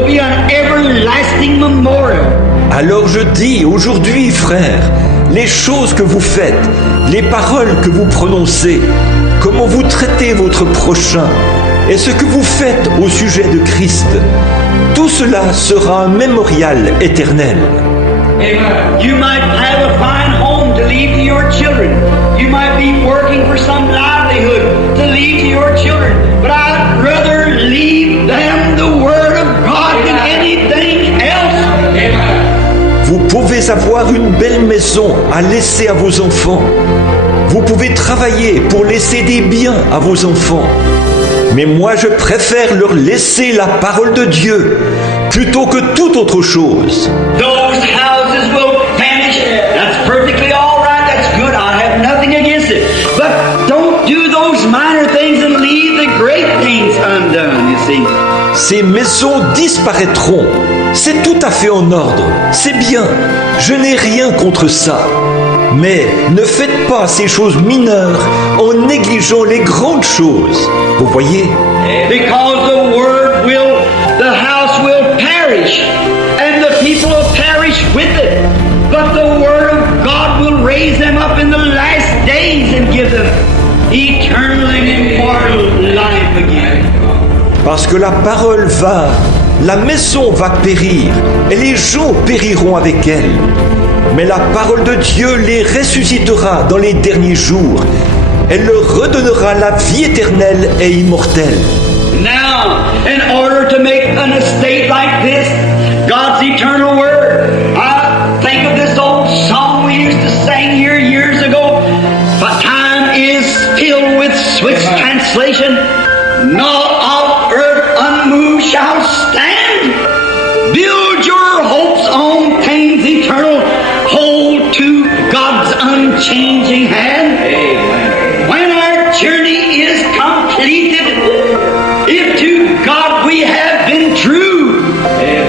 will be an everlasting memorial. Alors je dis aujourd'hui, frères, les choses que vous faites, les paroles que vous prononcez, comment vous traitez votre prochain et ce que vous faites au sujet de Christ, tout cela sera un mémorial éternel. You might have a fine home to leave to your children. You might be working for some livelihood to leave to your children. But I'd rather leave them the Word of God than anything else. Vous pouvez avoir une belle maison à laisser à vos enfants. Vous pouvez travailler pour laisser des biens à vos enfants. Mais moi, je préfère leur laisser la parole de Dieu plutôt que toute autre chose. Those houses will vanish. That's perfectly all right. That's good. I have nothing against it. But don't do those minor things and leave the great things undone, you see. Ces maisons disparaîtront. C'est tout à fait en ordre. C'est bien. Je n'ai rien contre ça. Mais ne faites pas ces choses mineures en négligeant les grandes choses. Vous voyez? Because the house will perish, and the people will perish with it. But the Word of God will raise them up in the last days and give them eternal and immortal life again. Parce que la maison va périr, et les gens périront avec elle. Mais la parole de Dieu les ressuscitera dans les derniers jours. Elle leur redonnera la vie éternelle et immortelle. Now, in order to make an estate like this, God's eternal word, I think of this old song we used to sing here years ago. But time is filled with Swiss translation. Naught of earth unmoved shall stand. Build your hopes on things eternal. Hold to God's unchanging hand. When our journey is completed, if to God we have been true,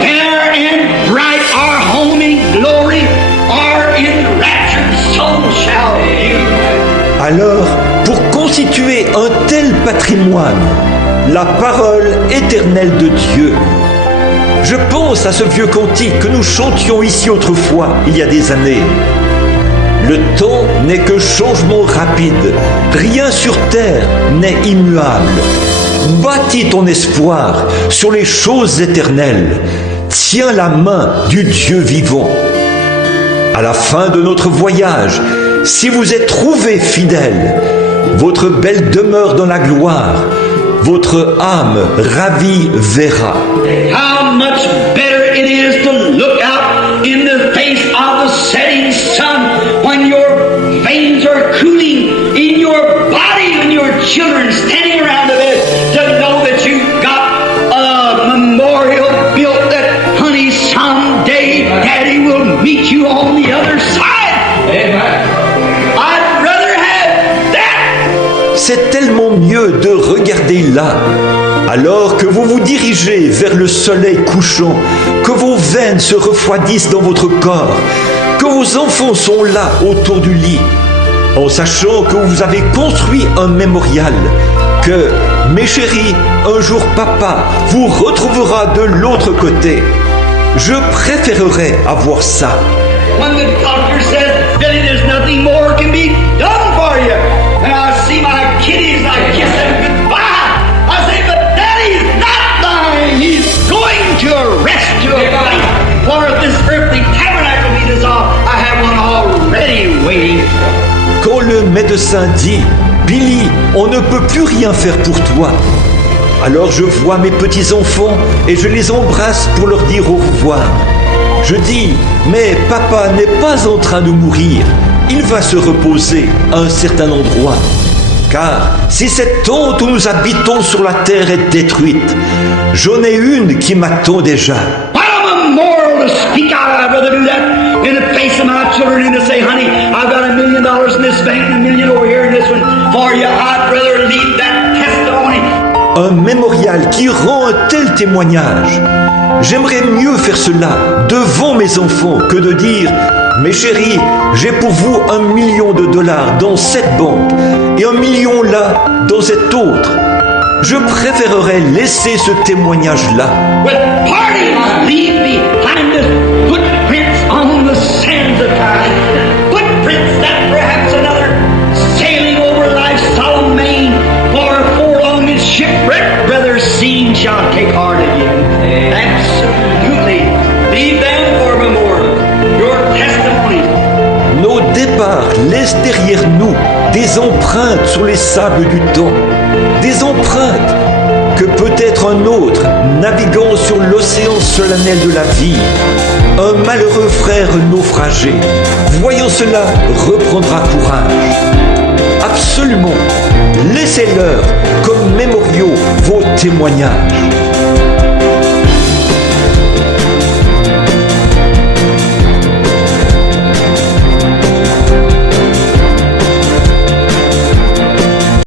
fair and bright our home in glory, our enraptured soul shall view. Alors, pour constituer un tel patrimoine, la parole éternelle de Dieu, je pense à ce vieux cantique que nous chantions ici autrefois, il y a des années. Le temps n'est que changement rapide, rien sur terre n'est immuable. Bâtis ton espoir sur les choses éternelles, tiens la main du Dieu vivant. À la fin de notre voyage, si vous êtes trouvés fidèles, votre belle demeure dans la gloire, votre âme ravie verra. How much better it is to look out in the face of the setting sun when your veins are cooling in your body and your children standing around the bed, to know that you've got a memorial built that, honey, someday Daddy will meet you on the other side. Amen. I'd rather have that. C'est tellement mieux de regarder là, alors que vous vous dirigez vers le soleil couchant, que vos veines se refroidissent dans votre corps, que vos enfants sont là autour du lit, en sachant que vous avez construit un mémorial, que, mes chéris, un jour papa vous retrouvera de l'autre côté. Je préférerais avoir ça. When the doctor says, Billy, there's nothing more can be done for you, and I see my kiddies, I kiss them goodbye. I say, but Daddy's not dying. He's going to rest to a place. For if this earthly tabernacle be dissolved, I have one already waiting. Quand le médecin dit « Billy, on ne peut plus rien faire pour toi », alors je vois mes petits-enfants et je les embrasse pour leur dire au revoir. Je dis « Mais papa n'est pas en train de mourir, il va se reposer à un certain endroit. » Car si cette tente où nous habitons sur la terre est détruite, j'en ai une qui m'attend déjà. What a memorial to speak out. I'd rather do that in the face of my children and to say, honey, I've got $1 million in this bank and $1 million over here in this one for you. I'd rather leave that testimony. Un mémorial qui rend un tel témoignage. J'aimerais mieux faire cela devant mes enfants que de dire « Mes chéris, j'ai pour vous $1 million dans cette banque et $1 million là dans cette autre. Je préférerais laisser ce témoignage-là. With parting I leave behind us footprints on the sands of time. Footprints that perhaps another sailing over life's solemn main for a forlorn and shipwrecked brother seen shall take heart again. Absolutely. Leave them for memorial. Your testimonies. Nos départs laissent derrière nous des empreintes sur les sables du temps. Des empreintes que peut-être un autre, naviguant sur l'océan solennel de la vie, un malheureux frère naufragé, voyant cela, reprendra courage. Absolument, laissez-leur comme mémoriaux vos témoignages.